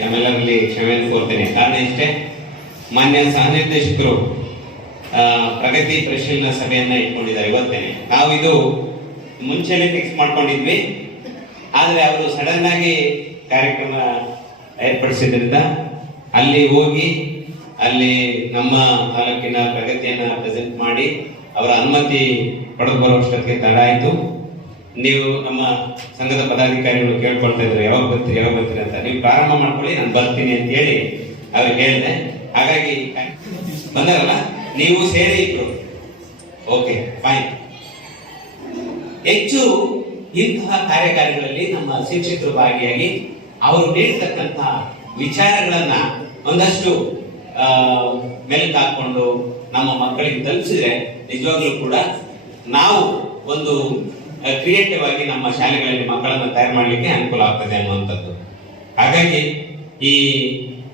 ತಮ್ಮೆಲ್ಲರಲ್ಲಿ ಕ್ಷಮೆಯನ್ನು ಕೋರ್ತೇನೆ. ಕಾರಣ ಇಷ್ಟೇ, ಮಾನ್ಯ ಸಹನಿರ್ದೇಶಕರು ಪ್ರಗತಿ ಪರಿಶೀಲನಾ ಸಭೆಯನ್ನ ಇಟ್ಕೊಂಡಿದ್ದಾರೆ ಇವತ್ತೇನೆ. ನಾವು ಇದು ಮುಂಚೆನೆ ಫಿಕ್ಸ್ ಮಾಡ್ಕೊಂಡಿದ್ವಿ, ಆದ್ರೆ ಅವರು ಸಡನ್ ಆಗಿ ಕಾರ್ಯಕ್ರಮ ಏರ್ಪಡಿಸಿದ್ರಿಂದ ಅಲ್ಲಿ ಹೋಗಿ ಅಲ್ಲಿ ನಮ್ಮ ತಾಲೂಕಿನ ಪ್ರಗತಿಯನ್ನ ಪ್ರೆಸೆಂಟ್ ಮಾಡಿ ಅವರ ಅನುಮತಿ ಪಡೆದು ಬರುವಷ್ಟೊತ್ತಿಗೆ ತಡ ಆಯ್ತು. ನೀವು ನಮ್ಮ ಸಂಘದ ಪದಾಧಿಕಾರಿಗಳು ಕೇಳ್ಕೊಳ್ತಾ ಇದ್ರು ಯಾವಾಗ ಬರ್ತೀರಿ ಅಂತ. ನೀವು ಪ್ರಾರಂಭ ಮಾಡ್ಕೊಳ್ಳಿ, ನಾನು ಬರ್ತೀನಿ ಅಂತ ಹೇಳಿ ಅವ್ರಿಗೆ ಹೇಳಿದೆ. ಹಾಗಾಗಿ ಬಂದಾರಲ್ಲ, ನೀವು ಸೇರಿ ಇದ್ರು. Okay, fine. ಹೆಚ್ಚು ಇಂತಹ ಕಾರ್ಯಕಾರಿಗಳಲ್ಲಿ ನಮ್ಮ ಶಿಕ್ಷಕರು ಭಾಗಿಯಾಗಿ ಅವರು ನೀಡತಕ್ಕಂತಹ ವಿಚಾರಗಳನ್ನ ಒಂದಷ್ಟು ಮೆಲುಕು ಹಾಕೊಂಡು ನಮ್ಮ ಮಕ್ಕಳಿಗೆ ತಲುಪಿಸಿದ್ರೆ ನಿಜವಾಗ್ಲೂ ಕೂಡ ನಾವು ಒಂದು ಕ್ರಿಯೇಟಿವ್ ಆಗಿ ನಮ್ಮ ಶಾಲೆಗಳಲ್ಲಿ ಮಕ್ಕಳನ್ನು ತಯಾರು ಮಾಡಲಿಕ್ಕೆ ಅನುಕೂಲ ಆಗ್ತದೆ ಅನ್ನುವಂಥದ್ದು. ಹಾಗಾಗಿ ಈ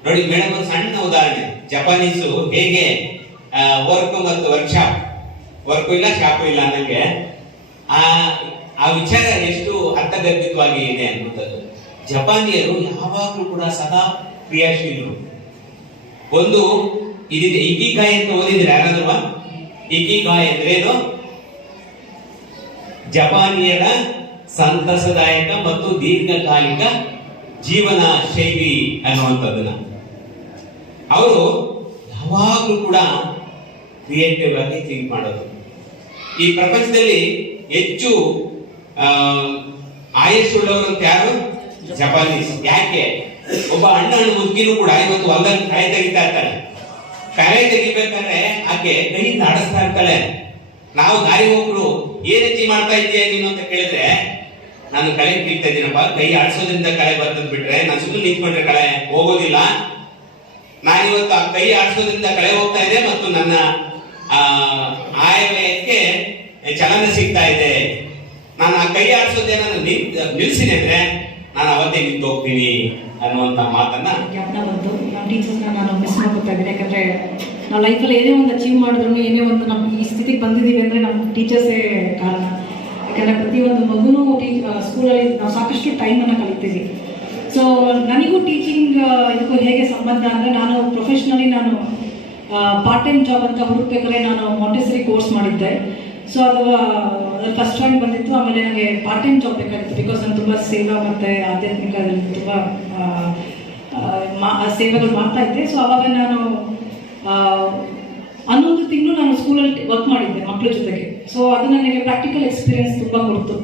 ನೋಡಿ ಮೇಡಮ್, ಒಂದು ಸಣ್ಣ ಉದಾಹರಣೆ, ಜಪಾನೀಸು ಹೇಗೆ ವರ್ಕ್ ಮತ್ತು ವರ್ಕು ಇಲ್ಲ ಶಾಪು ಇಲ್ಲ ಅನ್ನಂಗೆ ಆ ವಿಚಾರ ಎಷ್ಟು ಅರ್ಥಗರ್ಭಿತವಾಗಿ ಇದೆ ಅನ್ನುವಂಥದ್ದು. ಜಪಾನಿಯರು ಯಾವಾಗಲೂ ಕೂಡ ಸದಾ ಕ್ರಿಯಾಶೀಲರು. ಒಂದು ಇದಿದೆ, ಇಕಿಗಾಯ್ ಅಂತ ಓದಿದ್ರೆ ಯಾರಾದ್ರೂ? ಇಕಿಗಾಯ್ ಅಂದ್ರೇನು? ಜಪಾನಿಯರ ಸಂತಸದಾಯಕ ಮತ್ತು ದೀರ್ಘಕಾಲಿಕ ಜೀವನ ಶೈಲಿ ಅನ್ನುವಂಥದ್ದನ್ನ ಅವರು ಯಾವಾಗಲೂ ಕೂಡ ಕ್ರಿಯೇಟಿವ್ ಆಗಿ ಥಿಂಕ್ ಮಾಡೋದು. ಈ ಪ್ರಪಂಚದಲ್ಲಿ ಹೆಚ್ಚು ಆಯುಷ್ಯುಳ್ಳವರು ಅಂತ ಯಾರು? ಜಪಾನೀಸ್. ಯಾಕೆ? ಒಬ್ಬ ಹಣ್ಣು ಮುದುಕಿನೂ ಕೂಡ ಇವತ್ತು ಹೊಲದಲ್ಲಿ ಕಳೆ ತೆಗಿತಾ ಇರ್ತಾಳೆ. ಕಳೆ ತೆಗಿಬೇಕಾದ್ರೆ ಆಕೆ ಕೈಯಿಂದ ಆಡಿಸ್ತಾ ಇರ್ತಾಳೆ. ನಾವು ದಾರಿ ಹೋಗ್ರು ಏನ್ ಹೆಚ್ಚಿ ಮಾಡ್ತಾ ಇದೀಯ ನೀನು ಅಂತ ಕೇಳಿದ್ರೆ, ನಾನು ಕಳೆ ಕೀಳ್ತಾ ಇದ್ದೀನಪ್ಪ, ಕೈ ಆಡಿಸೋದ್ರಿಂದ ಕಳೆ ಬರ್ತದ್ ಬಿಟ್ರೆ ನಾನು ಸುಮ್ಮನೆ ನಿಂತ್ಕೊಂಡ್ರೆ ಕಳೆ ಹೋಗೋದಿಲ್ಲ. ನಾನಿವತ್ತು ಆ ಕೈ ಆಡಿಸೋದ್ರಿಂದ ಕಳೆ ಹೋಗ್ತಾ ಇದೆ ಮತ್ತು ನನ್ನ ಆಯವ್ಯಯಕ್ಕೆ ಚಲನ ಸಿಗ್ತಾ ಇದೆ. ನಾನು ಆ ಕೈ ಆಡಿಸೋದೇನಾದ್ರು ನಿಲ್ಸಿನಿ ಅಂದ್ರೆ ನಾನು ಅವತ್ತೇ ನಿಂತು ಹೋಗ್ತೀನಿ ಅನ್ನುವಂತ ಮಾತನ್ನ ಜ್ಞಾಪನ ಬಂತು. ನಮ್ಮ ಟೀಚರ್ಸ್ನ ನಾನು ಮಿಸ್ ಮಾಡ್ಕೊತಾ ಇದ್ದೀನಿ. ಯಾಕಂದ್ರೆ ನಾವು ಲೈಫಲ್ಲಿ ಏನೇ ಒಂದು ಅಚೀವ್ ಮಾಡಿದ್ರು, ಏನೇ ಒಂದು ನಮ್ಗೆ ಈ ಸ್ಥಿತಿಗೆ ಬಂದಿದ್ದೀವಿ ಅಂದರೆ ನಮ್ಮ ಟೀಚರ್ಸೇ ಕಾರಣ. ಯಾಕಂದರೆ ಪ್ರತಿಯೊಂದು ಮಗುನೂ ಸ್ಕೂಲಲ್ಲಿ ನಾವು ಸಾಕಷ್ಟು ಟೈಮನ್ನು ಕಲಿತೀವಿ. ಸೊ ನನಗೂ ಟೀಚಿಂಗ್ ಇದಕ್ಕೂ ಹೇಗೆ ಸಂಬಂಧ ಅಂದರೆ, ನಾನು ಪ್ರೊಫೆಷ್ನಲಿ ನಾನು ಪಾರ್ಟ್ ಟೈಮ್ ಜಾಬ್ ಅಂತ ಹುಡುಕ್ಬೇಕಾದ್ರೆ ನಾನು ಮಾಂಟೆಸರಿ ಕೋರ್ಸ್ ಮಾಡಿದ್ದೆ. ಸೊ ಅದು ಫಸ್ಟ್ ರ್ಯಾಂಕ್ ಬಂದಿತ್ತು. ಆಮೇಲೆ ನನಗೆ ಪಾರ್ಟ್ ಟೈಮ್ ಜಾಬ್ ಬೇಕಾಗಿತ್ತು, ಬಿಕಾಸ್ ನಾನು ತುಂಬ ಸೇವಾ ಮತ್ತು ಆಧ್ಯಾತ್ಮಿಕದಲ್ಲಿ ತುಂಬ ಸೇವೆಗಳು ಮಾಡ್ತಾ ಇದ್ದೆ. ಸೊ ಅವಾಗ ನಾನು 11 ತಿಂಗಳು ನಾನು ಸ್ಕೂಲಲ್ಲಿ ವರ್ಕ್ ಮಾಡಿದ್ದೆ ಮಕ್ಕಳ ಜೊತೆಗೆ. ಸೊ ಅದು ನನಗೆ ಪ್ರಾಕ್ಟಿಕಲ್ ಎಕ್ಸ್ಪೀರಿಯನ್ಸ್ ತುಂಬ ಕೊಡ್ತು.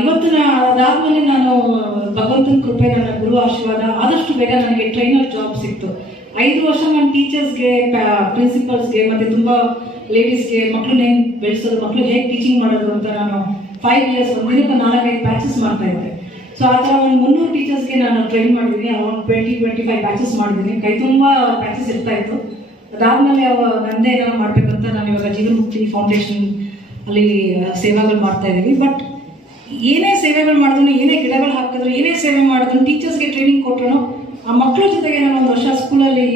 ಇವತ್ತು ಅದಾದಮೇಲೆ ನಾನು ಭಗವಂತನ ಕೃಪೆ, ನನ್ನ ಗುರು ಆಶೀರ್ವಾದ, ಆದಷ್ಟು ಬೇಗ ನನಗೆ ಟ್ರೈನರ್ ಜಾಬ್ ಸಿಕ್ತು. 5 ವರ್ಷ ನಾನು ಟೀಚರ್ಸ್ಗೆ, ಪ್ರಿನ್ಸಿಪಲ್ಸ್ಗೆ ಮತ್ತು ತುಂಬ ಲೇಡೀಸ್ಗೆ ಮಕ್ಕಳನ್ನ ಹೆಂಗೆ ಬೆಳೆಸೋದು, ಮಕ್ಕಳಿಗೆ ಹೇಗೆ ಟೀಚಿಂಗ್ ಮಾಡೋದು ಅಂತ ನಾನು 5 ಇಯರ್ಸ್ ಒಂದಿನಕ್ಕೆ 4-5 ಬ್ಯಾಚಸ್ ಮಾಡ್ತಾ ಇದ್ದೆ. ಸೊ ಆ ಥರ ಒಂದು 300 ಟೀಚರ್ಸ್ಗೆ ನಾನು ಟ್ರೈನ್ ಮಾಡಿದ್ದೀನಿ. ಅರೌಂಡ್ 20-25 ಬ್ಯಾಚಸ್ ಮಾಡಿದ್ದೀನಿ. ಕೈ ತುಂಬ ಬ್ಯಾಚಸ್ ಇರ್ತಾ ಇತ್ತು. ಅದಾದಮೇಲೆ ನನ್ನದೇ ಏನಾದ್ರು ಮಾಡಬೇಕಂತ ನಾನು ಇವಾಗ ಜೀವನ್ಮುಕ್ತಿ ಫೌಂಡೇಶನ್ ಅಲ್ಲಿ ಸೇವೆಗಳು ಮಾಡ್ತಾ ಇದ್ದೀವಿ. ಬಟ್ ಏನೇ ಸೇವೆಗಳು ಮಾಡಿದ್ರು, ಏನೇ ಗಿಡಗಳು ಹಾಕಿದ್ರು, ಏನೇ ಸೇವೆ ಮಾಡಿದ್ರು, ಟೀಚರ್ಸ್ಗೆ ಟ್ರೈನಿಂಗ್ ಕೊಟ್ಟರು, ಆ ಮಕ್ಕಳ ಜೊತೆಗೆ ನಾನು 1 ವರ್ಷ ಸ್ಕೂಲಲ್ಲಿ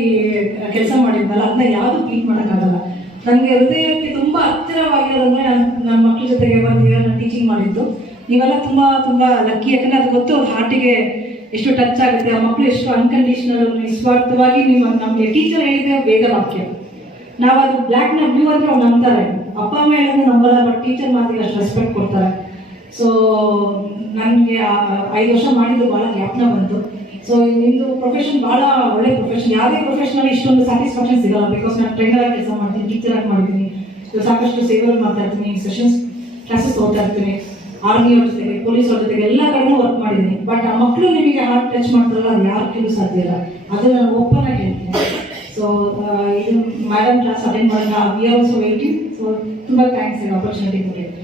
ಕೆಲಸ ಮಾಡಿದ್ನಲ್ಲ, ಅದನ್ನ ಯಾವುದು ಬೀಟ್ ಮಾಡೋಕ್ಕಾಗಲ್ಲ. ನನಗೆ ಹೃದಯಕ್ಕೆ ತುಂಬ ಹತ್ತಿರವಾಗಿರೋದಂದರೆ ನನ್ನ ಮಕ್ಕಳ ಜೊತೆಗೆ 1 ಇಯರ್ ಟೀಚಿಂಗ್ ಮಾಡಿದ್ದು. ನೀವೆಲ್ಲ ತುಂಬ ತುಂಬ ಲಕ್ಕಿ. ಯಾಕಂದರೆ ಅದು ಗೊತ್ತು, ಅವ್ರ ಹಾರ್ಟಿಗೆ ಎಷ್ಟು ಟಚ್ ಆಗುತ್ತೆ. ಆ ಮಕ್ಕಳು ಎಷ್ಟು ಅನ್ಕಂಡೀಷನಲ್, ನಿಸ್ವಾರ್ಥವಾಗಿ ನಮಗೆ ಟೀಚರ್ ಹೇಳಿದ್ರೆ ವೇದ ವಾಕ್ಯ. ನಾವು ಅದು ಬ್ಲ್ಯಾಕ್ನ ಬ್ಲೂ ಅಂದರೆ ಅವ್ರು ನಂಬ್ತಾರೆ. ಅಪ್ಪ ಅಮ್ಮ ಹೇಳಿದ್ರೆ ನಂಬಲ್ಲ, ಬಟ್ ಟೀಚರ್ ಮಾತಿಗೆ ಅಷ್ಟು ರೆಸ್ಪೆಕ್ಟ್ ಕೊಡ್ತಾರೆ. ಸೊ ನನಗೆ 5 ವರ್ಷ ಮಾಡಿದ್ದು ಭಾಳ ಜ್ಞಾಪನ ಬಂತು. ಸೊ ನಿಮ್ಮದು ಪ್ರೊಫೆಷನ್ ಭಾಳ ಒಳ್ಳೆ ಪ್ರೊಫೆಷನ್. ಯಾವುದೇ ಪ್ರೊಫೆಷನಲ್ಲಿ ಇಷ್ಟೊಂದು ಸ್ಯಾಟಿಸ್ಫ್ಯಾಕ್ಷನ್ ಸಿಗಲ್ಲ. ಬಿಕಾಸ್ ನಾನು ಟ್ರೈನರ್ ಆಗಿ ಕೆಲಸ ಮಾಡ್ತೀನಿ, ಟೀಚರ್ ಆಗಿ ಮಾಡಿದ್ದೀನಿ, ಸಾಕಷ್ಟು ಸೇವೆಗಳು ಮಾಡ್ತಾ ಇರ್ತೀನಿ, ಸೆಷನ್ಸ್ ಕ್ಲಾಸಸ್ ಹೋಗ್ತಾ ಇರ್ತೀನಿ, ಆರ್ಮಿಯವ್ರ ಜೊತೆಗೆ, ಪೊಲೀಸವ್ರ ಜೊತೆಗೆ ಎಲ್ಲ ಕಡೆನೂ ವರ್ಕ್ ಮಾಡಿದ್ದೀನಿ. ಬಟ್ ಆ ಮಕ್ಕಳು ನಿಮಗೆ ಹಾರ್ಟ್ ಟಚ್ ಮಾಡ್ತಾರಲ್ಲ, ಅದು ಯಾರು ಕೇಳೂ ಸಾಧ್ಯ ಇಲ್ಲ. ಅದು ನಾನು ಓಪನ್ ಆಗಿ ಹೇಳ್ತೀನಿ. ಸೊ ಇದು ಮೇಡಮ್ ಕ್ಲಾಸ್ ಅಟೆಂಡ್ ಮಾಡೋಣ, we are also waiting. So ತುಂಬ ಥ್ಯಾಂಕ್ಸ್ ಈ ಆಪರ್ಚುನಿಟಿ ಕೊಟ್ಟಿದ್ದೀನಿ.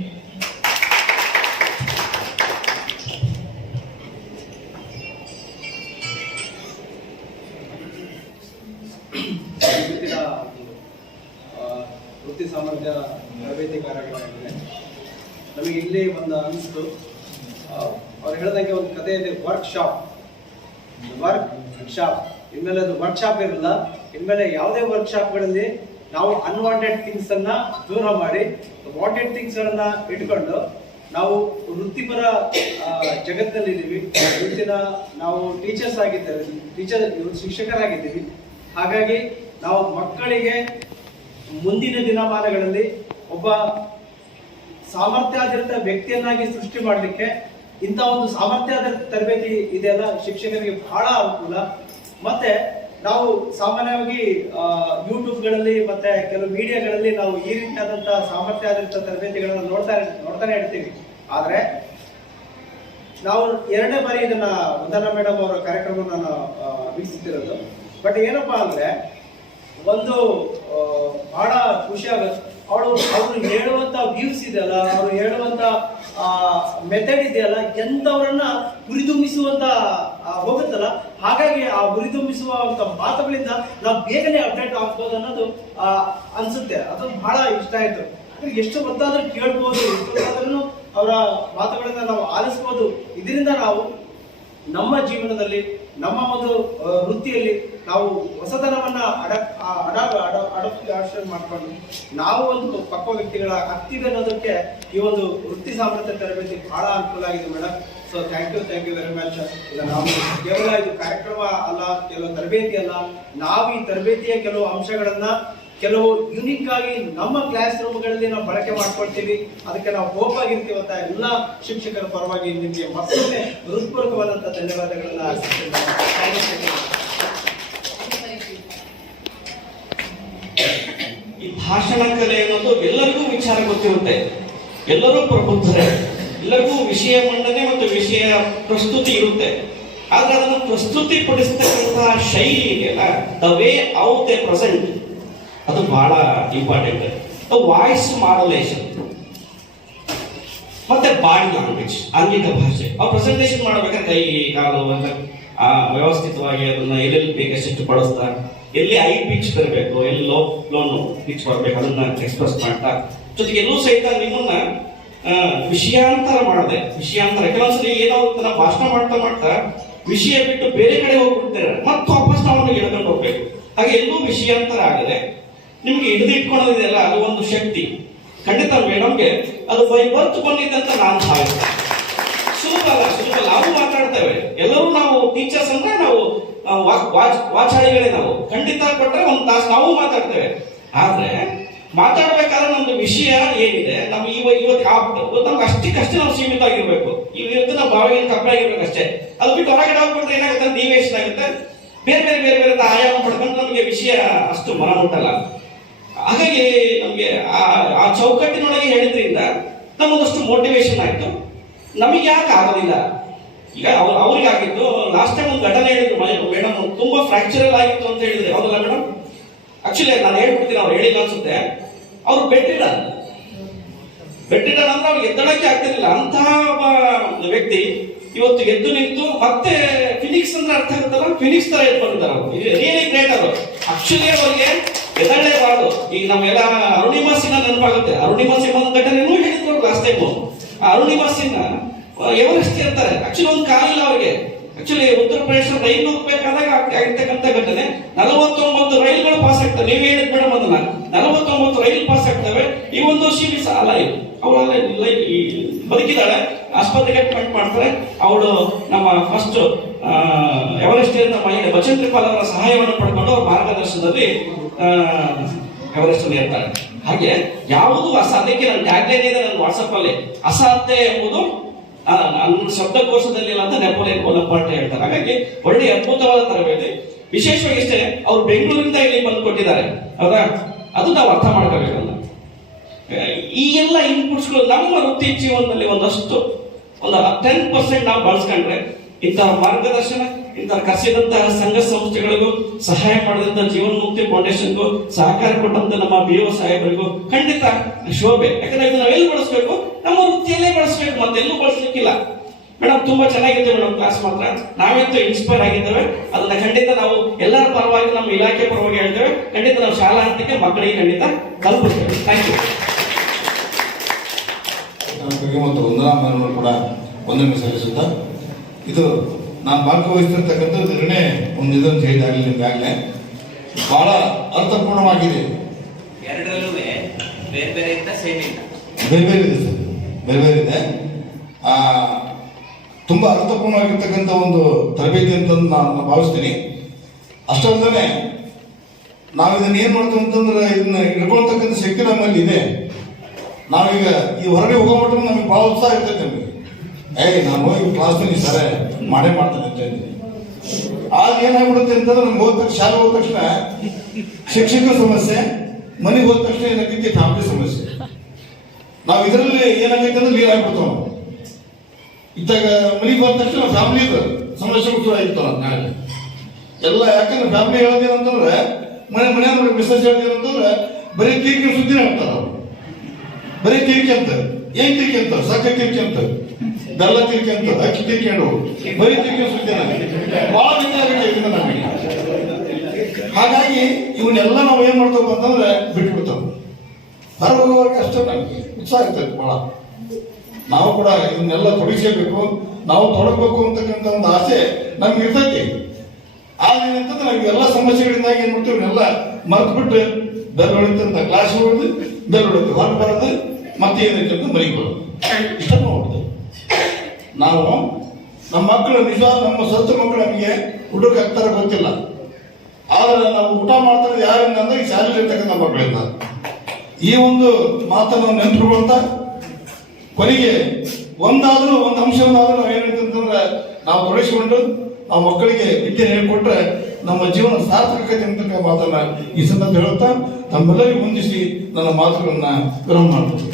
ವೃತ್ತಿ ಸಾಮರ್ಥ್ಯ ತರಬೇತಿ ಕಾರ್ಯಕ್ರಮವಾಗಿದೆ. ನಮಗೆ ಇಲ್ಲಿ ಒಂದು ಅನಿಸ್ತು, ಅವ್ರು ಹೇಳ್ದಂಗೆ ಒಂದು ಕಥೆ ಇದೆ, ವರ್ಕ್ ಶಾಪ್. ಇನ್ಮೇಲೆ ಅದು ವರ್ಕ್ಶಾಪ್ ಇರಲ್ಲ. ಇನ್ಮೇಲೆ ಯಾವುದೇ ವರ್ಕ್ಶಾಪ್ಗಳಲ್ಲಿ ನಾವು ಅನ್ವಾಂಟೆಡ್ ಥಿಂಗ್ಸ್ ಅನ್ನ ದೂರ ಮಾಡಿ ವಾಂಟೆಡ್ ಥಿಂಗ್ಸ್ ಗಳನ್ನ ಇಟ್ಕೊಂಡು ನಾವು ವೃತ್ತಿಪರ ಜಗತ್ತಿನಲ್ಲಿ ಇದ್ದೀವಿ. ವೃತ್ತಿ ದಿನ ನಾವು ಟೀಚರ್ಸ್ ಆಗಿದ್ದೇವೆ, ಶಿಕ್ಷಕರಾಗಿದ್ದೀವಿ. ಹಾಗಾಗಿ ನಾವು ಮಕ್ಕಳಿಗೆ ಮುಂದಿನ ದಿನಮಾನಗಳಲ್ಲಿ ಒಬ್ಬ ಸಾಮರ್ಥ್ಯಾಧಾರಿತ ವ್ಯಕ್ತಿಯನ್ನಾಗಿ ಸೃಷ್ಟಿ ಮಾಡಲಿಕ್ಕೆ ಇಂಥ ಒಂದು ಸಾಮರ್ಥ್ಯಾಧಾರಿತ ತರಬೇತಿ ಇದೆಯಲ್ಲ ಶಿಕ್ಷಕರಿಗೆ ಬಹಳ ಅನುಕೂಲ. ಮತ್ತೆ ನಾವು ಸಾಮಾನ್ಯವಾಗಿ ಯೂಟ್ಯೂಬ್ಗಳಲ್ಲಿ ಮತ್ತೆ ಕೆಲವು ಮೀಡಿಯಾಗಳಲ್ಲಿ ನಾವು ಈ ರೀತಿಯಾದಂತಹ ಸಾಮರ್ಥ್ಯಾಧಾರಿತ ತರಬೇತಿಗಳನ್ನು ನೋಡ್ತಾನೆ ಇರ್ತೀವಿ. ಆದ್ರೆ ನಾವು 2ನೇ ಬಾರಿ ಇದನ್ನ ವಂದನಾ ಮೇಡಮ್ ಅವರ ಕಾರ್ಯಕ್ರಮವನ್ನು ವೀಕ್ಷಿಸಿರೋದು. ಬಟ್ ಏನಪ್ಪಾ ಅಂದ್ರೆ ಒಂದು ಬಹಳ ಖುಷಿ ಆಗುತ್ತೆ. ಅವರು ಹೇಳುವಂತ ವ್ಯೂಸ್ ಇದೆಯಲ್ಲ, ಅವರು ಹೇಳುವಂತ ಮೆಥಡ್ ಇದೆಯಲ್ಲ, ಎಂತವರನ್ನ ಹುರಿದುಂಬಿಸುವಂತ ಹೋಗುತ್ತಲ್ಲ. ಹಾಗಾಗಿ ಆ ಹುರಿದುಂಬಿಸುವಂತ ಮಾತುಗಳಿಂದ ನಾವು ಬೇಗನೆ ಅಪ್ಡೇಟ್ ಆಗ್ಬೋದು ಅನ್ನೋದು ಅನ್ಸುತ್ತೆ. ಅದು ಬಹಳ ಇಷ್ಟ ಆಯ್ತು. ಎಷ್ಟು ಗೊತ್ತಾದ್ರೂ ಕೇಳ್ಬೋದು, ಎಷ್ಟು ಗೊತ್ತಾದ್ರೂ ಅವರ ಮಾತುಗಳನ್ನ ನಾವು ಆಲಿಸ್ಬೋದು. ಇದರಿಂದ ನಾವು ನಮ್ಮ ಜೀವನದಲ್ಲಿ, ನಮ್ಮ ಒಂದು ವೃತ್ತಿಯಲ್ಲಿ ನಾವು ಹೊಸತನವನ್ನ ಅಡಾಪ್ಟ್ ಮಾಡ್ಕೊಂಡು ನಾವು ಒಂದು ಪಕ್ವ ವ್ಯಕ್ತಿಗಳ ಆಗ್ತೀವಿ ಅನ್ನೋದಕ್ಕೆ ಈ ಒಂದು ವೃತ್ತಿ ಸಾಮರ್ಥ್ಯ ತರಬೇತಿ ಬಹಳ ಅನುಕೂಲ ಆಗಿದೆ madam. So thank you very much. ಈಗ ನಾವು ಕೇವಲ ಇದು ಕಾರ್ಯಕ್ರಮ ಅಲ್ಲ, ಕೆಲವು ತರಬೇತಿ ಅಲ್ಲ, ನಾವು ಈ ತರಬೇತಿಯ ಕೆಲವು ಅಂಶಗಳನ್ನ ಕೆಲವು ಯುನಿಕ್ ಆಗಿ ನಮ್ಮ ಕ್ಲಾಸ್ ರೂಮ್ಗಳಲ್ಲಿ ನಾವು ಬಳಕೆ ಮಾಡ್ಕೊಳ್ತೀವಿ. ಅದಕ್ಕೆ ನಾವು ಹೋಪ್ ಆಗಿರ್ತೀವಿ ಅಂತ ಎಲ್ಲ ಶಿಕ್ಷಕರ ಪರವಾಗಿ ನಿಮಗೆ ಮತ್ತೊಮ್ಮೆ ಹೃತ್ಪೂರ್ವಕವಾದಂತಹ ಧನ್ಯವಾದಗಳನ್ನ ಈ ಭಾಷಣ ಕಲೆ ಅನ್ನೋದು ಎಲ್ಲರಿಗೂ ವಿಚಾರ ಗೊತ್ತಿರುತ್ತೆ, ಎಲ್ಲರೂ ಪ್ರಬುದ್ಧರೇ, ಎಲ್ಲರಿಗೂ ವಿಷಯ ಮಂಡನೆ ಮತ್ತು ವಿಷಯ ಪ್ರಸ್ತುತಿ ಇರುತ್ತೆ. ಆದ್ರೆ ಅದನ್ನು ಪ್ರಸ್ತುತಿ ಪಡಿಸ್ತಕ್ಕಂತಹ ಶೈಲಿ ಇದೆಯಲ್ಲ, the way how they present, ಅದು ಬಹಳ ಇಂಪಾರ್ಟೆಂಟ್. ವಾಯ್ಸ್ ಮಾಡ್ಯುಲೇಷನ್ ಮತ್ತೆ ಬಾಡಿ ಲ್ಯಾಂಗ್ವೇಜ್, ಆಂಗಿಕ ಭಾಷೆ. ಆ ಪ್ರೆಸೆಂಟೇಷನ್ ಮಾಡ್ಬೇಕಾದ್ರೆ ಕೈ ಕಾಲು ವ್ಯವಸ್ಥಿತವಾಗಿ ಅದನ್ನ ಎಲ್ಲೆಲ್ಲಿ ಬೇಕಷ್ಟು ಬಳಸ್ತಾ, ಎಲ್ಲಿ ಹೈ ಪಿಚ್ ಬರಬೇಕು, ಎಲ್ಲಿ ಲೋ ಪಿಚ್ ಬರಬೇಕು ಅದನ್ನ ಎಕ್ಸ್ಪ್ರೆಸ್ ಮಾಡ್ತಾ, ಜೊತೆಗೆ ಎಲ್ಲೂ ಸಹಿತ ನಿಮ್ಮನ್ನ ವಿಷಯಾಂತರ ಮಾಡದೆ, ಕೆಲವೊಂದ್ಸಲಿ ಏನೋ ನಾವು ಭಾಷಣ ಮಾಡ್ತಾ ವಿಷಯ ಬಿಟ್ಟು ಬೇರೆ ಕಡೆ ಹೋಗ್ಬಿಡ್ತಾರೆ, ಮತ್ತೆ ವಾಪಸ್ ನಾವು ಎಳ್ಕೊಂಡು ಹೋಗ್ಬೇಕು. ಹಾಗೆ ಎಲ್ಲೂ ವಿಷಯಾಂತರ ಆಗದೆ ನಿಮ್ಗೆ ಹಿಡಿದಿಟ್ಕೊಳ್ಳೋದಿದೆಯಲ್ಲ, ಅದು ಒಂದು ಶಕ್ತಿ. ಖಂಡಿತ ಮೇಡಮ್ಗೆ ಅದು ಬೈ ಬರ್ತ್ ಬಂದಿದ್ದಂತ ನಾನು ಭಾವಿಸ್ತೇನೆ. ಸುಲಭ ಅಲ್ಲ, ನಾವು ಮಾತಾಡ್ತೇವೆ, ಎಲ್ಲರೂ ನಾವು ಟೀಚರ್ಸ್ ಅಂದ್ರೆ ನಾವು ವಾಚಾಳಿಗಳೇ. ನಾವು ಖಂಡಿತ ಕೊಟ್ರೆ ಒಂದು ತಾಸು ನಾವು ಮಾತಾಡ್ತೇವೆ. ಆದ್ರೆ ಮಾತಾಡ್ಬೇಕಾದ್ರೆ ನಮ್ದು ವಿಷಯ ಏನಿದೆ, ನಮ್ಗೆ ಇವತ್ತು ನಮ್ಗೆ ಅಷ್ಟಕ್ಕಷ್ಟೇ ನಾವು ಸೀಮಿತ ಆಗಿರ್ಬೇಕು. ಇವತ್ತು ನಾವು ಬಾವಿಗೆ ಕಪ್ಪಾಗಿರ್ಬೇಕು ಅಷ್ಟೇ. ಅದು ಬಿಟ್ಟು ಹೊರಗಡೆ ಹೋಗ್ಬಿಟ್ರೆ ಏನಾಗುತ್ತೆ, ಡಿವಿಯೇಷನ್ ಆಗುತ್ತೆ, ಬೇರೆ ಬೇರೆ ಬೇರೆ ಬೇರೆ ಆಯಾಮ ಪಡ್ಕೊಂಡು ನಮಗೆ ವಿಷಯ ಅಷ್ಟು ಮನ ಮುಟ್ಟಲ್ಲ. ಹಾಗಾಗಿ ನಮ್ಗೆ ಆ ಚೌಕಟ್ಟಿನೊಳಗೆ ಹೇಳಿದ್ರಿಂದ ನಮಗೊಂದಷ್ಟು ಮೋಟಿವೇಶನ್ ಆಯ್ತು. ನಮಗೆ ಯಾಕೆ ಆಗೋದಿಲ್ಲ? ಈಗ ಅವ್ರಿಗೆ ಆಗಿದ್ದು ಲಾಸ್ಟ್ ಟೈಮ್ ಒಂದು ಘಟನೆ ಹೇಳಿದ್ರು ಮೇಡಮ್, ತುಂಬಾ ಫ್ರಾಕ್ಚರಲ್ ಆಗಿತ್ತು ಅಂತ ಹೇಳಿದ್ರೆ, ಹೌದಲ್ಲ ಮೇಡಮ್? ಆಕ್ಚುಲಿ ನಾನು ಹೇಳ್ಬಿಡ್ತೀನಿ, ಅವ್ರು ಹೇಳಿಲ್ಲ ಅನ್ಸುತ್ತೆ. ಅವ್ರು ಬೆಡ್ರಿಡನ್ ಅಂದ್ರೆ ಅವ್ರಿಗೆ ಎದ್ದಳಕ್ಕೆ ಆಗ್ತಿರ್ಲಿಲ್ಲ. ಅಂತಹ ವ್ಯಕ್ತಿ ಇವತ್ತು ಎದ್ದು ನಿಂತು ಮತ್ತೆ ಫಿನಿಕ್ಸ್ ಅಂದ್ರೆ ಅರ್ಥ ಆಗುತ್ತಲ್ಲ, ಫಿನಿಕ್ಸ್ ತರ ಎದ್ಕೊಂಡಿದ್ದಾರೆ. ಅವರು ರಿಯಲಿ ಗ್ರೇಟ್. ಅವರು ಆಕ್ಚುಲಿ ಅವರಿಗೆ ಎದಳಲೇಬಾರ್ದು. ಈಗ ನಮ್ಮೆಲ್ಲ ಅರುಣಿಮಾ ಸಿನ್ಹಾ ನೆನಪಾಗುತ್ತೆ. ಅರುಣಿಮಾ ಸಿನ್ಹಾ ಒಂದು ಘಟನೆನೂ ಹೇಳಿದ್ರು last time. Arunima Sinha Everest ಇರ್ತಾರೆ. ಆಕ್ಚುಲಿ ಒಂದು ಕಾಲಿಲ್ಲ ಅವರಿಗೆ. ಆಕ್ಚುಲಿ ಉತ್ತರ ಪ್ರದೇಶ ರೈಲು ಹೋಗ್ಬೇಕಾದಾಗ ಆಗಿರ್ತಕ್ಕಂಥ ಘಟನೆ, 49 ರೈಲುಗಳು ಪಾಸ್ ಆಗ್ತವೆ. ನೀವು ಹೇಳಿದ್ ಮೇಡಮ್, ಅದನ್ನ 49 ರೈಲು ಪಾಸ್ ಆಗ್ತವೆ. ಈ ಒಂದು ಶಿಬಿಸ ಅಲ್ಲ, ಅವಳು ಬದುಕಿದ್ದಾಳೆ, ಆಸ್ಪತ್ರೆಗೆ ಅಡ್ಮಿಟ್ ಮಾಡ್ತಾರೆ. ಅವಳು ನಮ್ಮ ಫಸ್ಟ್ ಎವರೆಸ್ಟ್ ಮಹಿಳೆ ಬಚೇಂದ್ರಿ ಪಾಲ್ ಅವರ ಸಹಾಯವನ್ನು ಪಡ್ಕೊಂಡು ಅವ್ರ ಮಾರ್ಗದರ್ಶನದಲ್ಲಿ ಎವರೆಸ್ಟ್ ಅಲ್ಲಿ ಇರ್ತಾರೆ. ಹಾಗೆ ಯಾವುದು ಅದಕ್ಕೆ ನನ್ನ ಟ್ಯಾಗ್ಲೈನ್ ಇದೆ ನನ್ನ ವಾಟ್ಸಪ್ ಅಲ್ಲಿ, ಅಸಾಧ್ಯ ಎಂಬುದು ನನ್ನ ಶಬ್ದಕೋಶದಲ್ಲಿ ಇಲ್ಲ ಅಂತ ನೆಪೋಲಿಯನ್ ಬೋನಪಾರ್ಟ್ ಹೇಳ್ತಾರೆ. ಹಾಗಾಗಿ ಒಳ್ಳೆ ಅದ್ಭುತವಾದ ತರಬೇತಿ. ವಿಶೇಷವಾಗಿ ಇಷ್ಟೇ, ಅವ್ರು ಬೆಂಗಳೂರಿಂದ ಇಲ್ಲಿ ಬಂದು ಕೊಟ್ಟಿದ್ದಾರೆ, ಹೌದಾ? ಅದು ನಾವು ಅರ್ಥ ಮಾಡ್ಕೋಬೇಕಲ್ಲ. ಈ ಎಲ್ಲ ಇನ್ಪುಟ್ಸ್ಗಳು ನಮ್ಮ ವೃತ್ತಿ ಜೀವನದಲ್ಲಿ ಒಂದು 10% ನಾವು ಬಳಸ್ಕೊಂಡ್ರೆ, ಇಂತಹ ಮಾರ್ಗದರ್ಶನ, ಇಂತಹ ಕಸಿದಂತಹ ಸಂಘ ಸಂಸ್ಥೆಗಳಿಗೂ ಸಹಾಯ ಮಾಡಿದಂತಹ ಜೀವನ್ ಮುಕ್ತಿ ಫೌಂಡೇಶನ್ಗೂ ಸಹಕಾರ ಕೊಟ್ಟಂತ ನಮ್ಮ BO ಸಾಹೇಬರಿಗೂ ಖಂಡಿತ ಶೋಭೆ. ಯಾಕಂದ್ರೆ ಇದನ್ನ ನಾವೆಲ್ಲಿ ಬಳಸಬೇಕು, ನಮ್ಮ ವೃತ್ತಿಯಲ್ಲೇ ಬಳಸಬೇಕು, ಮತ್ತೆಲ್ಲೂ ಬಳಸಲಿಕ್ಕಿಲ್ಲ. ಮೇಡಮ್ ತುಂಬಾ ಚೆನ್ನಾಗಿದೆ ಮೇಡಮ್ ಕ್ಲಾಸ್. ಮಾತ್ರ ನಾವಂತೂ ಇನ್ಸ್ಪೈರ್ ಆಗಿದ್ದೇವೆ. ಅದನ್ನ ಖಂಡಿತ ನಾವು ಎಲ್ಲರ ಪರವಾಗಿ, ನಮ್ಮ ಇಲಾಖೆ ಪರವಾಗಿ ಹೇಳ್ತೇವೆ. ಖಂಡಿತ ನಾವು ಶಾಲಾ ಹಂತಕ್ಕೆ ಮಕ್ಕಳಿಗೆ ಖಂಡಿತ ತಲುಪಿಸ್ತೇವೆ. Thank you. ಮತ್ತು ವಂದನಾ ಮೇಡಮ್ ಕೂಡ ವಂದನೆ ಸಲ್ಲಿಸುತ್ತಾ, ಇದು ನಾನು ಭಾಗವಹಿಸ್ತಿರ್ತಕ್ಕಂಥ ನಿರ್ಣಯ ಒಂದು ಇದನ್ನು ಹೇಳಿದಾಗಲಿ ನಿಮ್ಗಾಗಲೇ ಬಹಳ ಅರ್ಥಪೂರ್ಣವಾಗಿದೆ. ಎರಡರಲ್ಲೂ ಬೇರೆ ಬೇರೆ ಇದೆ ಸರ್, ಬೇರೆ ಬೇರೆ ಇದೆ. ತುಂಬಾ ಅರ್ಥಪೂರ್ಣವಾಗಿರ್ತಕ್ಕಂಥ ಒಂದು ತರಬೇತಿ ಅಂತ ನಾನು ಭಾವಿಸ್ತೀನಿ. ಅಷ್ಟಲ್ಲದೆ ನಾವು ಇದನ್ನ ಏನ್ ಮಾಡ್ತೀವಿ ಅಂತಂದ್ರೆ ಇದನ್ನ ಇಟ್ಕೊಳ್ತಕ್ಕಂಥ ಶಕ್ತಿ ನಮ್ಮಲ್ಲಿ ಇದೆ. ನಾವೀಗ ಈ ಹೊರಗಡೆ ಹೋಗೋ ಮಟ್ಟ ನಮಗೆ ಬಹಳ ಉತ್ಸಾಹ ಇರ್ತೈತೆ ನಮಗೆ. ನಾನು ಹೋಗಿ ಕ್ಲಾಸ್ನಲ್ಲಿ ಸರ ಮಾಡೇ ಮಾಡ್ತೇನೆ ಅಂತ ಹೇಳಿ. ಆಗ ಏನಾಗ್ಬಿಡುತ್ತೆ ಅಂತಂದ್ರೆ ನಮ್ಗೆ ಹೋದ ತಕ್ಷಣ ಶಾಲೆ ಹೋದ ತಕ್ಷಣ ಶಿಕ್ಷಕರ ಸಮಸ್ಯೆ, ಮನೆಗೆ ಹೋದ ತಕ್ಷಣ ಏನಾಗೈತಿ ಫ್ಯಾಮಿಲಿ ಸಮಸ್ಯೆ. ನಾವು ಇದರಲ್ಲಿ ಏನಾಗೈತೆ ಅಂದ್ರೆ ಲೀವ್ ಆಗ್ಬಿಡ್ತಾವ. ಇತ್ತಾಗ ಮನೆಗೆ ಹೋದ ತಕ್ಷಣ ಫ್ಯಾಮಿಲಿ ಸಮಸ್ಯೆಗಳು ಶುರು ಆಗಿರ್ತಾವ ನಾಳೆ ಎಲ್ಲ. ಯಾಕಂದ್ರೆ ಫ್ಯಾಮಿಲಿ ಹೇಳೋದೇನಂತಂದ್ರೆ ಮನೆ ಮೆಸೇಜ್ ಹೇಳೋದೇನಂತಂದ್ರೆ ಬರೀ ಕಿರಿಕಿರಿ ಸುದ್ದಿನೇ ಹೇಳ್ತಾರ ಅವ್ರು. ಬರೀ ಕಿರಿಕಿ ಅಂತ ಏನ್ ಕಿರಿಕಿ ಅಂತ ಸಕ್ಕ ಕಿರಿಕಿ ಅಂತ ಬೆಲ್ಲ ಕಿರಿಕಿ ಅಂತ ಅಕ್ಕಿ ಕಿರಿಕೊಂಡು ಬರೀ ಕಿರಿಕಿ ಸುದ್ದಿನ ಬಹಳ ಬೇಕಾಗುತ್ತೆ ನಮಗೆ. ಹಾಗಾಗಿ ಇವನ್ನೆಲ್ಲ ನಾವು ಏನ್ ಮಾಡ್ತೇವೆ ಅಂತಂದ್ರೆ ಬಿಟ್ಬಿಡ್ತಾವ. ಹೊರ ಹೋಗುವಾಗ ಅಷ್ಟೇ ನಮಗೆ ಉತ್ಸಾಹ ಇರ್ತೈತೆ ಬಹಳ. ನಾವು ಕೂಡ ಇದನ್ನೆಲ್ಲ ತೊಡಗಿಸಬೇಕು, ನಾವು ತೊಡಗಬೇಕು ಅಂತಕ್ಕಂಥ ಒಂದು ಆಸೆ ನಮ್ಗೆ ಇರ್ತೈತಿ. ಆದ್ರೆ ಏನಂತಂದ್ರೆ ನಾವು ಎಲ್ಲ ಸಮಸ್ಯೆಗಳಿಂದಾಗಿ ಏನ್ ಮಾಡ್ತೀವಿ ಇವನ್ನೆಲ್ಲ ಮರ್ತು ಬಿಟ್ಟು ಬೆಲ್ ಹೊಡಿತಂತ ಕ್ಲಾಸ್ ಹೊಡೆದು ಬೆಲ್ ಹೊಡೆದು ಹೊರಗೆ ಬರೋದು ಮತ್ತೆ ಏನೈತೆ ಅಂತ ಮನೆಗೆ ಬರೋದು ಇಷ್ಟ ಮಾಡ್ತೇವೆ ನಾವು. ನಮ್ಮ ಮಕ್ಕಳು ನಿಜ ನಮ್ಮ ಸ್ವಂತ ಮಕ್ಕಳು ನಮಗೆ ಹುಡುಗ ಆಗ್ತಾರ ಗೊತ್ತಿಲ್ಲ. ಆದ್ರೆ ನಾವು ಊಟ ಮಾಡ್ತಾರೆ ಯಾರಿಂದ ಅಂದ್ರೆ ಈ ಶಾಲೆಯಲ್ಲಿ ಇರ್ತಕ್ಕಂಥ ಮಕ್ಕಳಿಂದ. ಈ ಒಂದು ಮಾತನ್ನು ನೆನಪಿರುವಂತ ಕೊನೆಗೆ ಒಂದು ಅಂಶವನ್ನಾದ್ರೂ ನಾವು ಏನಂತಂದ್ರೆ ನಾವು ತೊಡಗಿಸಿಕೊಂಡು ನಾವು ಮಕ್ಕಳಿಗೆ ವಿದ್ಯೆ ಹೇಳ್ಕೊಟ್ರೆ ನಮ್ಮ ಜೀವನ ಸಾರ್ಥಕತೆ ಅಂತಕ್ಕ ಮಾತನ್ನ ಈ ಸಂದರ್ಭ ಹೇಳುತ್ತಾ ತಮ್ಮೆಲ್ಲರಿಗೂ ಹೊಂದಿಸಿ ನನ್ನ ಮಾತುಗಳನ್ನ ವಿರಾಮ ಮಾಡ್ತೀನಿ.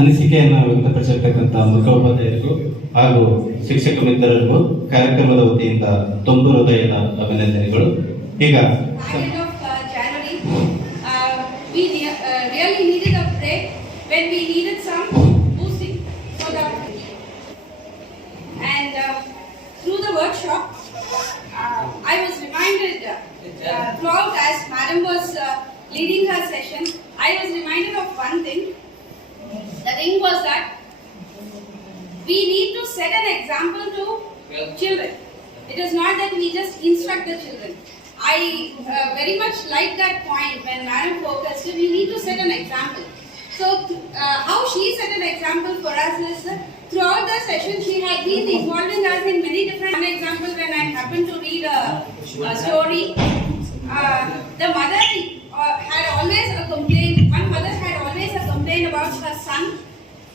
ಅನಿಸಿಕೆಯನ್ನು ವ್ಯಕ್ತಪಡಿಸಿರ್ತಕ್ಕಂಥ ಮುಖ್ಯೋಪಾಧ್ಯಾಯರಿಗೂ ಹಾಗೂ ಶಿಕ್ಷಕ ಮಿತ್ರರಿಗೂ ಕಾರ್ಯಕ್ರಮದ ವತಿಯಿಂದ ತುಂಬ ಹೃದಯದ ಅಭಿನಂದನೆಗಳು. ಈಗ we really needed a break when we needed some boosting for the and through the workshop I was reminded throughout as madam was leading her session, I was reminded of one thing. The thing was that we need to set an example to children. It is not that we just instruct the children. I very much like that point when Madam focused, we need to set an example. So how she set an example for us is throughout the session she had been involving us in many different. One example, when I happened to read a story, the mother had always a complaint. One mother had always a complaint about her son.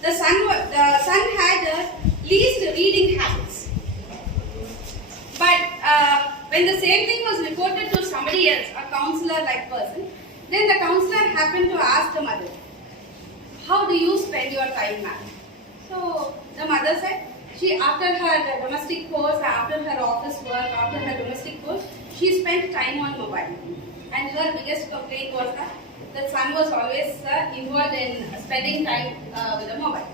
The son had the least reading habits. But when the same thing was reported to somebody else, a counselor-like person, then the counselor happened to ask the mother, "How do you spend your time, ma'am?" So the mother said, after her domestic course, after her office work, after her domestic course, she spent time on mobile. And her biggest complaint was that the son was always involved in spending time with the mobile.